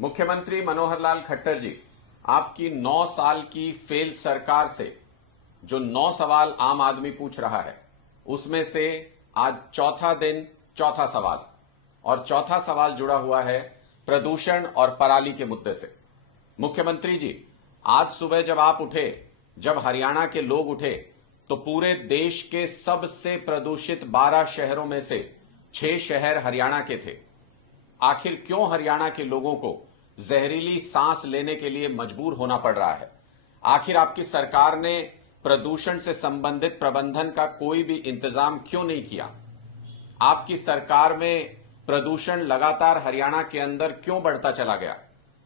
मुख्यमंत्री मनोहर लाल खट्टर जी, आपकी 9 साल की फेल सरकार से जो 9 सवाल आम आदमी पूछ रहा है, उसमें से आज चौथा दिन चौथा सवाल, और चौथा सवाल जुड़ा हुआ है प्रदूषण और पराली के मुद्दे से। मुख्यमंत्री जी, आज सुबह जब आप उठे, जब हरियाणा के लोग उठे, तो पूरे देश के सबसे प्रदूषित 12 शहरों में से 6 शहर हरियाणा के थे। आखिर क्यों हरियाणा के लोगों को जहरीली सांस लेने के लिए मजबूर होना पड़ रहा है? आखिर आपकी सरकार ने प्रदूषण से संबंधित प्रबंधन का कोई भी इंतजाम क्यों नहीं किया? आपकी सरकार में प्रदूषण लगातार हरियाणा के अंदर क्यों बढ़ता चला गया?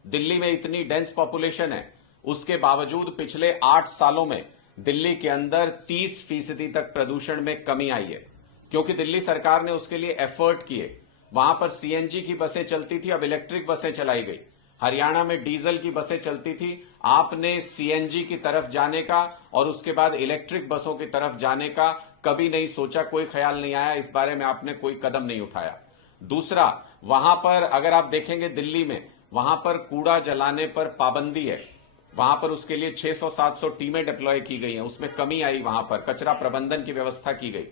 दिल्ली में इतनी डेंस पॉपुलेशन है, उसके बावजूद पिछले 8 सालों में दिल्ली के अंदर 30% तक प्रदूषण में कमी आई है, क्योंकि दिल्ली सरकार ने उसके लिए एफर्ट किए। वहां पर सीएनजी की बसें चलती थी, अब इलेक्ट्रिक बसें चलाई गई। हरियाणा में डीजल की बसें चलती थी, आपने सीएनजी की तरफ जाने का और उसके बाद इलेक्ट्रिक बसों की तरफ जाने का कभी नहीं सोचा, कोई ख्याल नहीं आया, इस बारे में आपने कोई कदम नहीं उठाया। दूसरा, वहां पर अगर आप देखेंगे दिल्ली में, वहां पर कूड़ा जलाने पर पाबंदी है, वहां पर उसके लिए 600-700 टीमें डिप्लॉय की गई हैं, उसमें कमी आई। वहां पर कचरा प्रबंधन की व्यवस्था की गई।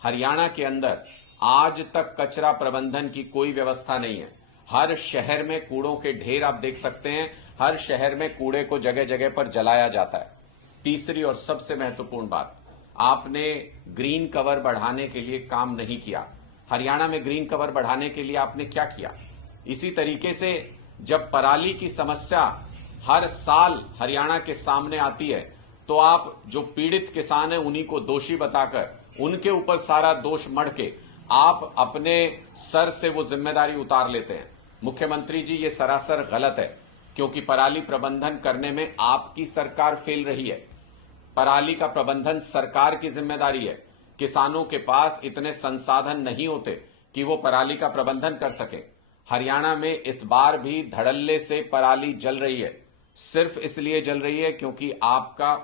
हरियाणा के अंदर आज तक कचरा प्रबंधन की कोई व्यवस्था नहीं है। हर शहर में कूड़ों के ढेर आप देख सकते हैं, हर शहर में कूड़े को जगह जगह पर जलाया जाता है। तीसरी और सबसे महत्वपूर्ण बात, आपने ग्रीन कवर बढ़ाने के लिए काम नहीं किया। हरियाणा में ग्रीन कवर बढ़ाने के लिए आपने क्या किया? इसी तरीके से जब पराली की समस्या हर साल हरियाणा के सामने आती है, तो आप जो पीड़ित किसान हैं उन्हीं को दोषी बताकर उनके ऊपर सारा दोष मढ़ के आप अपने सर से वो जिम्मेदारी उतार लेते हैं। मुख्यमंत्री जी, ये सरासर गलत है, क्योंकि पराली प्रबंधन करने में आपकी सरकार फेल रही है। पराली का प्रबंधन सरकार की जिम्मेदारी है। किसानों के पास इतने संसाधन नहीं होते कि वो पराली का प्रबंधन कर सके। हरियाणा में इस बार भी धड़ल्ले से पराली जल रही है, सिर्फ इसलिए जल रही है क्योंकि आपका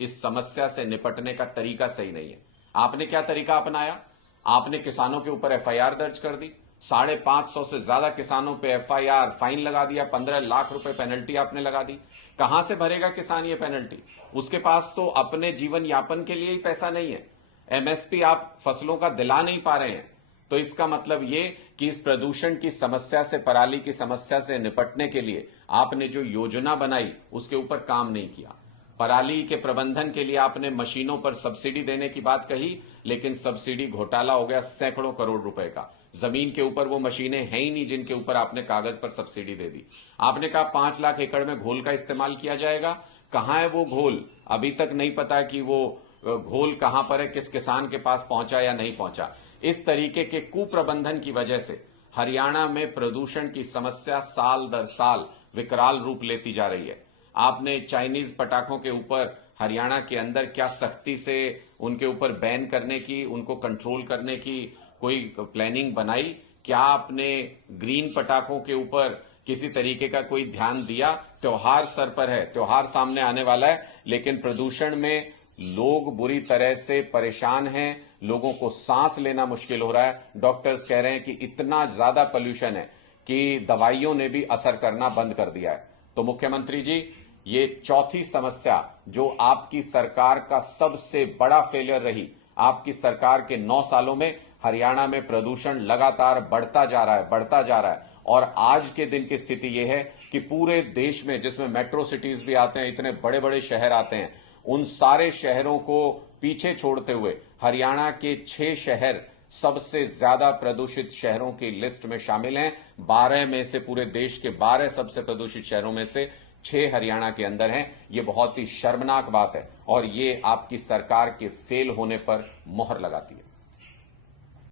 इस समस्या से निपटने का तरीका सही नहीं है। आपने क्या तरीका अपनाया? आपने किसानों के ऊपर एफआईआर दर्ज कर दी, 550 से ज्यादा किसानों पे एफआईआर, फाइन लगा दिया, 15 लाख रुपए पेनल्टी आपने लगा दी। कहां से भरेगा किसान ये पेनल्टी? उसके पास तो अपने जीवन यापन के लिए ही पैसा नहीं है। एमएसपी आप फसलों का दिला नहीं पा रहे हैं। तो इसका मतलब ये कि इस प्रदूषण की समस्या से, पराली की समस्या से निपटने के लिए आपने जो योजना बनाई उसके ऊपर काम नहीं किया। पराली के प्रबंधन के लिए आपने मशीनों पर सब्सिडी देने की बात कही, लेकिन सब्सिडी घोटाला हो गया सैकड़ों करोड़ रुपए का। जमीन के ऊपर वो मशीनें हैं ही नहीं जिनके ऊपर आपने कागज पर सब्सिडी दे दी। आपने कहा 5 लाख एकड़ में घोल का इस्तेमाल किया जाएगा। कहां है वो घोल? अभी तक नहीं पता कि वो घोल कहां पर है, किस किसान के पास पहुंचा या नहीं पहुंचा। इस तरीके के कुप्रबंधन की वजह से हरियाणा में प्रदूषण की समस्या साल दर साल विकराल रूप लेती जा रही है। आपने चाइनीज पटाखों के ऊपर हरियाणा के अंदर क्या सख्ती से उनके ऊपर बैन करने की, उनको कंट्रोल करने की कोई प्लानिंग बनाई? क्या आपने ग्रीन पटाखों के ऊपर किसी तरीके का कोई ध्यान दिया? त्योहार सर पर है, त्योहार सामने आने वाला है, लेकिन प्रदूषण में लोग बुरी तरह से परेशान हैं, लोगों को सांस लेना मुश्किल हो रहा है। डॉक्टर्स कह रहे हैं कि इतना ज्यादा पोल्यूशन है कि दवाइयों ने भी असर करना बंद कर दिया है। तो मुख्यमंत्री जी, ये चौथी समस्या जो आपकी सरकार का सबसे बड़ा फेलियर रही। आपकी सरकार के 9 सालों में हरियाणा में प्रदूषण लगातार बढ़ता जा रहा है, और आज के दिन की स्थिति यह है कि पूरे देश में, जिसमें मेट्रो सिटीज भी आते हैं, इतने बड़े बड़े शहर आते हैं, उन सारे शहरों को पीछे छोड़ते हुए हरियाणा के 6 शहर सबसे ज्यादा प्रदूषित शहरों की लिस्ट में शामिल हैं। 12 में से, पूरे देश के 12 सबसे प्रदूषित शहरों में से 6 हरियाणा के अंदर हैं। ये बहुत ही शर्मनाक बात है, और ये आपकी सरकार के फेल होने पर मोहर लगाती है।